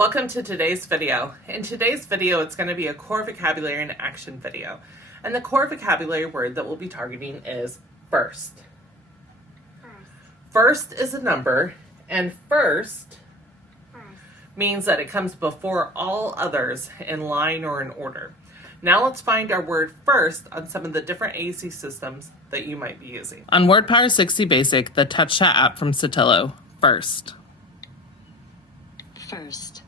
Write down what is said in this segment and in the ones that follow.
Welcome to today's video. In today's video, it's going to be a core vocabulary and action video. And the core vocabulary word that we'll be targeting is first. First is a number, and first means that it comes before all others in line or in order. Now let's find our word first on some of the different AAC systems that you might be using. On WordPower 60 Basic, the Touch Chat app from Sotelo, first. First.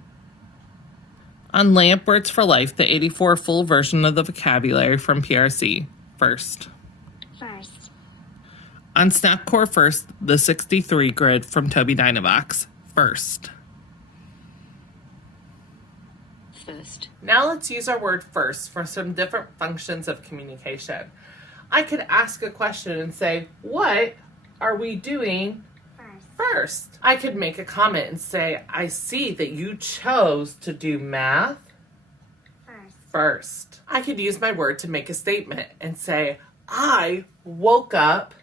On LAMP Words for Life, the 84 full version of the vocabulary from PRC, first. First. On Snapcore First, the 63 grid from Toby Dynavox, first. First. Now let's use our word first for some different functions of communication. I could ask a question and say, what are we doing first? I could make a comment and say, I see that you chose to do math first. I could use my word to make a statement and say, I woke up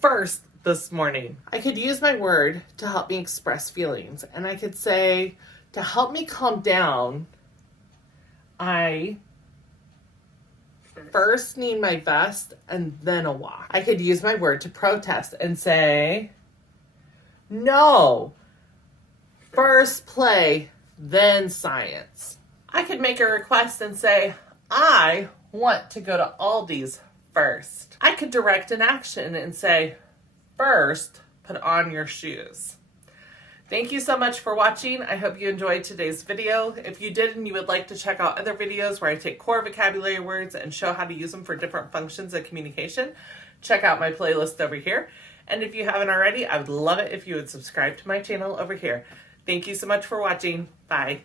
first this morning. I could use my word to help me express feelings, and I could say, to help me calm down, I first need my vest and then a walk. I could use my word to protest and say, no, first play, then science. I could make a request and say, I want to go to Aldi's first. I could direct an action and say, first, put on your shoes. Thank you so much for watching. I hope you enjoyed today's video. If you did and you would like to check out other videos where I take core vocabulary words and show how to use them for different functions of communication, check out my playlist over here. And if you haven't already, I would love it if you would subscribe to my channel over here. Thank you so much for watching. Bye.